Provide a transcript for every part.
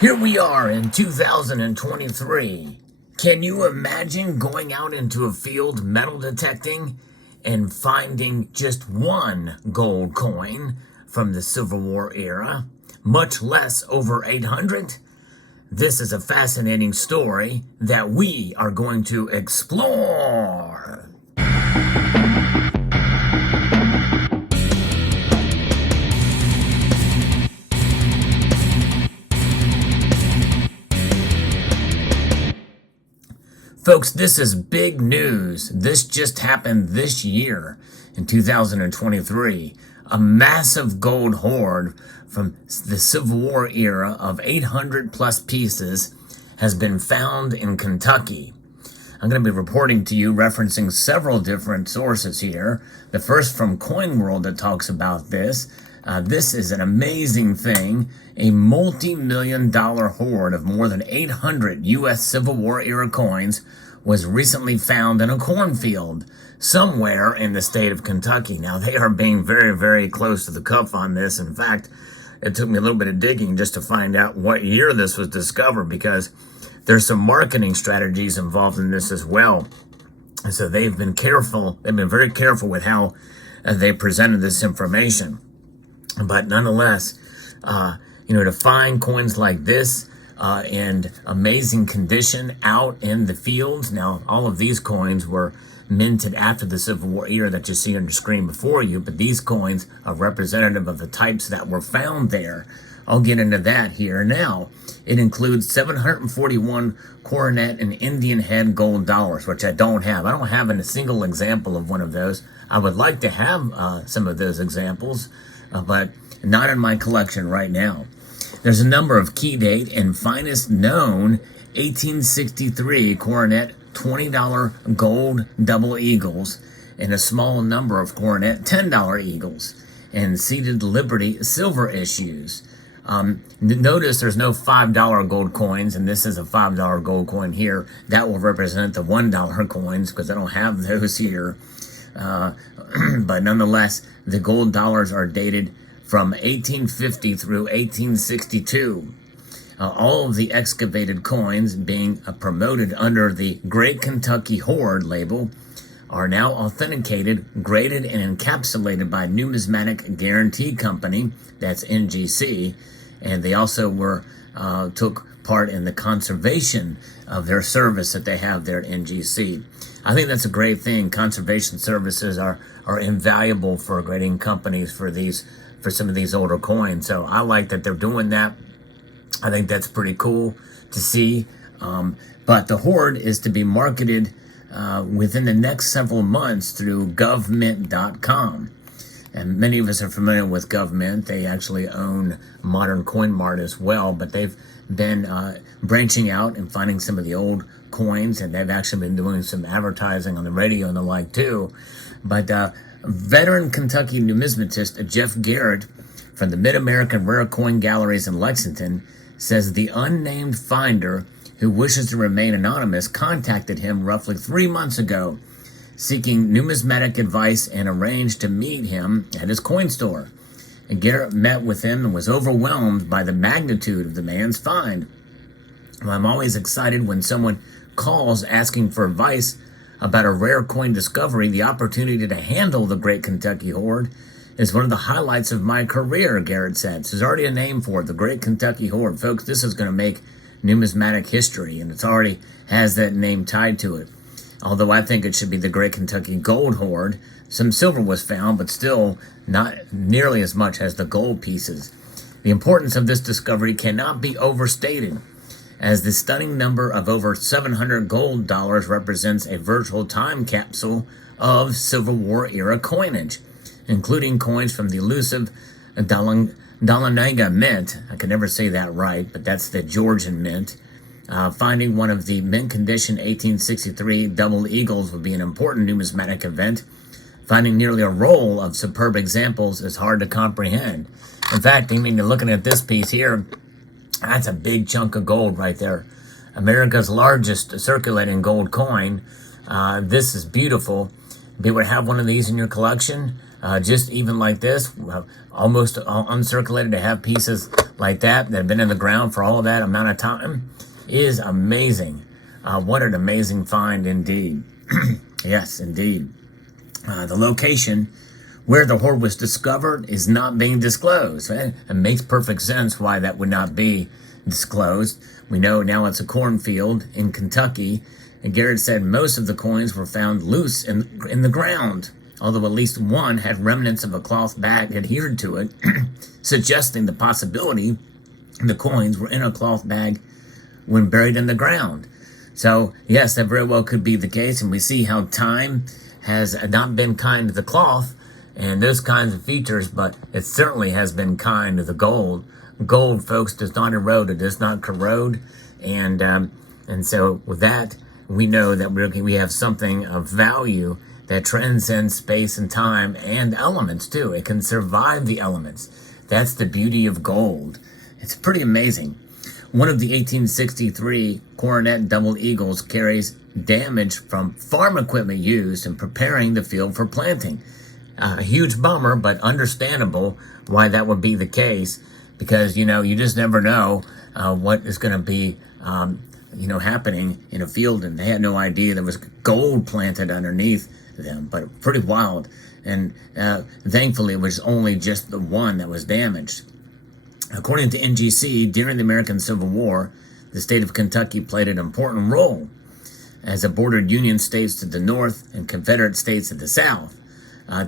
Here we are in 2023. Can you imagine going out into a field metal detecting and finding just one gold coin from the Civil War era, much less over 800? This is a fascinating story that we are going to explore. Folks, this is big news. This just happened this year in 2023. A massive gold hoard from the Civil War era of 800 plus pieces has been found in Kentucky. I'm going to be reporting to you referencing several different sources here. The first from Coin World that talks about this. This is an amazing thing. A multi-million-dollar hoard of more than 800 U.S. Civil War era coins was recently found in a cornfield somewhere in the state of Kentucky. Now, they are being very, very close to the cuff on this. In fact, it took me a little bit of digging just to find out what year this was discovered, because there's some marketing strategies involved in this as well. And so they've been careful. They've been very careful with how they presented this information. But nonetheless, to find coins like this in amazing condition out in the fields. Now, all of these coins were minted after the Civil War era that you see on the screen before you, but these coins are representative of the types that were found there. I'll get into that here now. It includes 741 coronet and Indian head gold dollars, which I don't have. I don't have a single example of one of those. I would like to have some of those examples, but not in my collection right now. There's a number of key date and finest known 1863 coronet $20 gold double eagles, and a small number of coronet $10 eagles, and seated Liberty silver issues. Notice there's no $5 gold coins, and this is a $5 gold coin here. That will represent the $1 coins, because I don't have those here. But nonetheless, the gold dollars are dated from 1850 through 1862. All of the excavated coins being promoted under the Great Kentucky Hoard label are now authenticated, graded, and encapsulated by Numismatic Guarantee Company, that's NGC, and they also took part in the conservation of their service that they have there at NGC. I think that's a great thing. Conservation services are invaluable for grading companies for some of these older coins. So I like that they're doing that. I think that's pretty cool to see. But the hoard is to be marketed within the next several months through govmint.com. And many of us are familiar with GovMint. They actually own Modern Coin Mart as well, but they've been branching out and finding some of the old coins, and they've actually been doing some advertising on the radio and the like too. But veteran Kentucky numismatist Jeff Garrett from the Mid-American Rare Coin Galleries in Lexington says the unnamed finder, who wishes to remain anonymous, contacted him roughly 3 months ago seeking numismatic advice and arranged to meet him at his coin store. And Garrett met with him and was overwhelmed by the magnitude of the man's find. Well, I'm always excited when someone calls asking for advice about a rare coin discovery. The opportunity to handle the Great Kentucky Hoard is one of the highlights of my career, Garrett said. There's already a name for it, the Great Kentucky Hoard. Folks, this is going to make numismatic history, and it already has that name tied to it. Although I think it should be the Great Kentucky Gold Hoard. Some silver was found, but still not nearly as much as the gold pieces. The importance of this discovery cannot be overstated, as the stunning number of over 700 gold dollars represents a virtual time capsule of Civil War era coinage, including coins from the elusive Dahlonega Mint. I can never say that right, but that's the Georgian mint. Finding one of the mint condition 1863 double eagles would be an important numismatic event. Finding nearly a roll of superb examples is hard to comprehend. In fact, I mean, you're looking at this piece here, that's a big chunk of gold right there. America's largest circulating gold coin. This is beautiful. Be able to have one of these in your collection, just even like this, almost uncirculated, to have pieces like that have been in the ground for all of that amount of time is amazing. What an amazing find indeed. Yes, indeed. The location where the hoard was discovered is not being disclosed. It makes perfect sense why that would not be disclosed. We know now it's a cornfield in Kentucky, and Garrett said most of the coins were found loose in the ground, although at least one had remnants of a cloth bag adhered to it, suggesting the possibility the coins were in a cloth bag when buried in the ground. So, yes, that very well could be the case, and we see how time has not been kind to the cloth and those kinds of features, but it certainly has been kind to the gold. Gold, folks, does not erode, it does not corrode, and so with that, we know that we have something of value that transcends space and time and elements, too. It can survive the elements. That's the beauty of gold. It's pretty amazing. One of the 1863 Coronet double eagles carries damage from farm equipment used in preparing the field for planting. A huge bummer, but understandable why that would be the case, because, you just never know what is going to be, happening in a field, and they had no idea there was gold planted underneath them, but pretty wild. And thankfully, it was only just the one that was damaged. According to NGC, during the American Civil War, the state of Kentucky played an important role as it bordered Union states to the north and Confederate states at the south.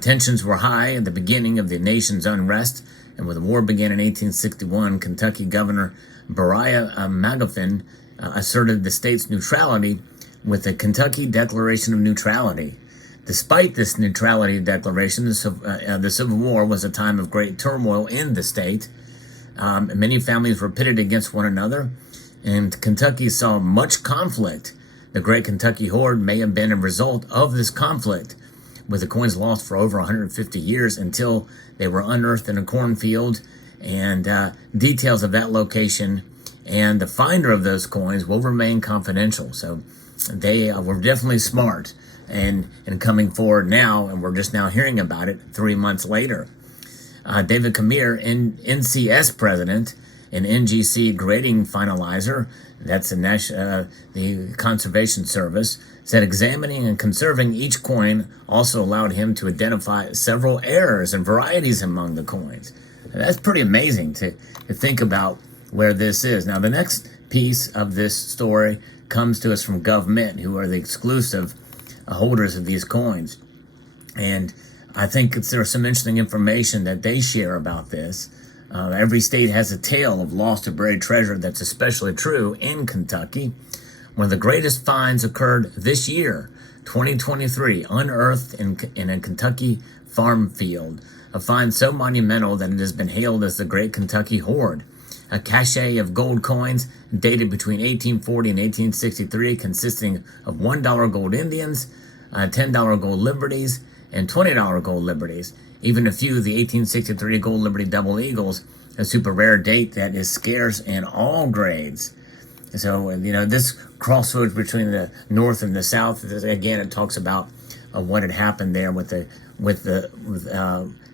Tensions were high at the beginning of the nation's unrest, and when the war began in 1861, Kentucky Governor Beriah Magoffin asserted the state's neutrality with the Kentucky Declaration of Neutrality. Despite this neutrality declaration, the Civil War was a time of great turmoil in the state. Many families were pitted against one another, and Kentucky saw much conflict. The Great Kentucky Hoard may have been a result of this conflict, with the coins lost for over 150 years until they were unearthed in a cornfield, and details of that location and the finder of those coins will remain confidential. So they were definitely smart and coming forward now, and we're just now hearing about it 3 months later. David Kamir, NCS president and NGC grading finalizer, that's the Conservation Service, said examining and conserving each coin also allowed him to identify several errors and varieties among the coins. And that's pretty amazing to think about where this is. Now, the next piece of this story comes to us from GovMint, who are the exclusive holders of these coins. And I think there's some interesting information that they share about this. Every state has a tale of lost or buried treasure. That's especially true in Kentucky. One of the greatest finds occurred this year, 2023, unearthed in a Kentucky farm field. A find so monumental that it has been hailed as the Great Kentucky Hoard. A cache of gold coins dated between 1840 and 1863, consisting of $1 gold Indians, $10 gold Liberties, and $20 gold Liberties. Even a few of the 1863 gold Liberty double eagles, a super rare date that is scarce in all grades. So, this crossroads between the north and the south, again, it talks about what had happened there with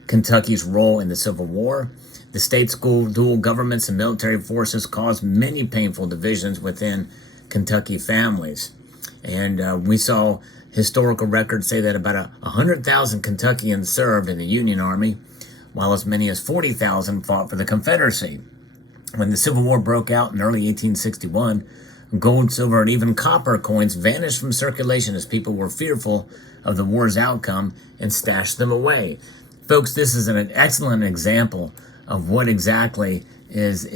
Kentucky's role in the Civil War. The state's dual governments and military forces caused many painful divisions within Kentucky families. And we saw historical records say that about 100,000 Kentuckians served in the Union Army, while as many as 40,000 fought for the Confederacy. When the Civil War broke out in early 1861, gold, silver, and even copper coins vanished from circulation as people were fearful of the war's outcome and stashed them away. Folks, this is an excellent example of what exactly is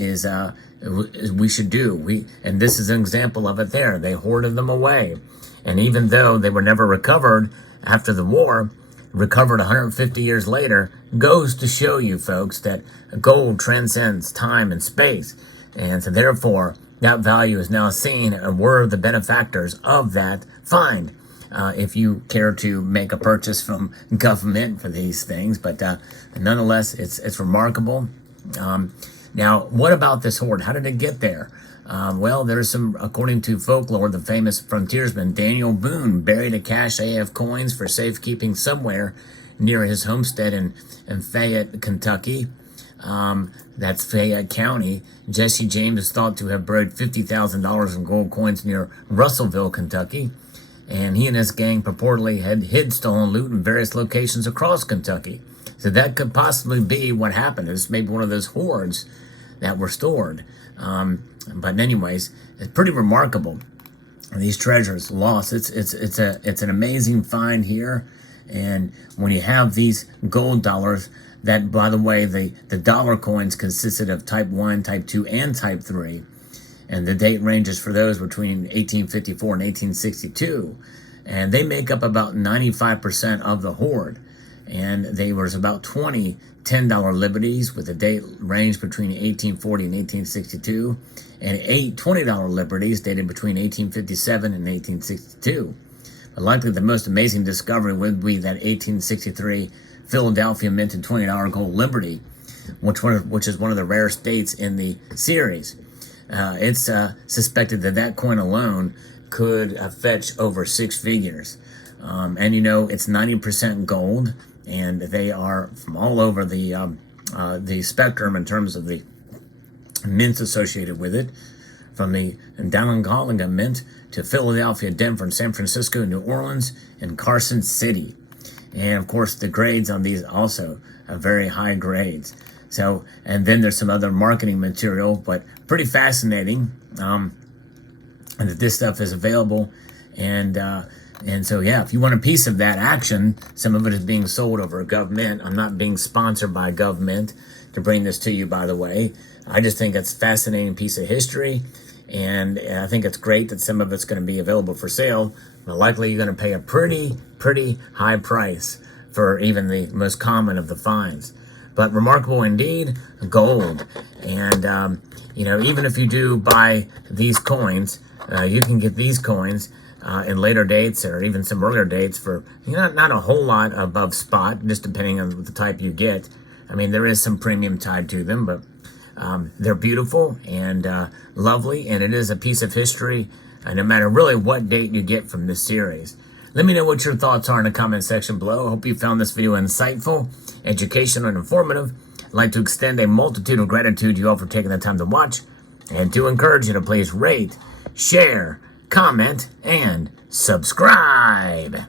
we should do. And this is an example of it there. They hoarded them away. And even though they were never recovered after the war, recovered 150 years later, goes to show you, folks, that gold transcends time and space. And so therefore, that value is now seen, and we're the benefactors of that find. If you care to make a purchase from GovMint for these things, but nonetheless, it's remarkable. Now, what about this hoard? How did it get there? Well, there's some, according to folklore, the famous frontiersman Daniel Boone buried a cache of coins for safekeeping somewhere near his homestead in Fayette, Kentucky. That's Fayette County. Jesse James is thought to have buried $50,000 in gold coins near Russellville, Kentucky. And he and his gang purportedly had hid stolen loot in various locations across Kentucky. So that could possibly be what happened. It's maybe one of those hoards that were stored. But anyways, it's pretty remarkable. These treasures lost. It's an amazing find here. And when you have these gold dollars, that, by the way, the dollar coins consisted of type 1, type 2, and type 3. And the date ranges for those between 1854 and 1862. And they make up about 95% of the hoard. And there was about 20 $10 liberties with a date range between 1840 and 1862. And 8 $20 liberties dated between 1857 and 1862. But likely the most amazing discovery would be that 1863 Philadelphia minted $20 gold liberty, which is one of the rarest dates in the series. It's suspected that coin alone could fetch over 6 figures. And you know, it's 90% gold, and they are from all over the spectrum in terms of the mints associated with it, from the Dahlonega mint to Philadelphia, Denver, and San Francisco, New Orleans, and Carson City. And of course, the grades on these also are very high grades. So, and then there's some other marketing material, but pretty fascinating, and that this stuff is available. And so, yeah, if you want a piece of that action, some of it is being sold over government. I'm not being sponsored by government to bring this to you, by the way. I just think it's a fascinating piece of history. And I think it's great that some of it's going to be available for sale. But likely you're going to pay a pretty high price for even the most common of the finds. But remarkable indeed, gold. And, you know, even if you do buy these coins, you can get these coins in later dates or even some earlier dates for, you know, not a whole lot above spot, just depending on the type you get. I mean, there is some premium tied to them, but they're beautiful and lovely, and it is a piece of history, no matter really what date you get from this series. Let me know what your thoughts are in the comment section below. I hope you found this video insightful, educational, and informative. I'd like to extend a multitude of gratitude to you all for taking the time to watch, and to encourage you to please rate, share, comment, and subscribe.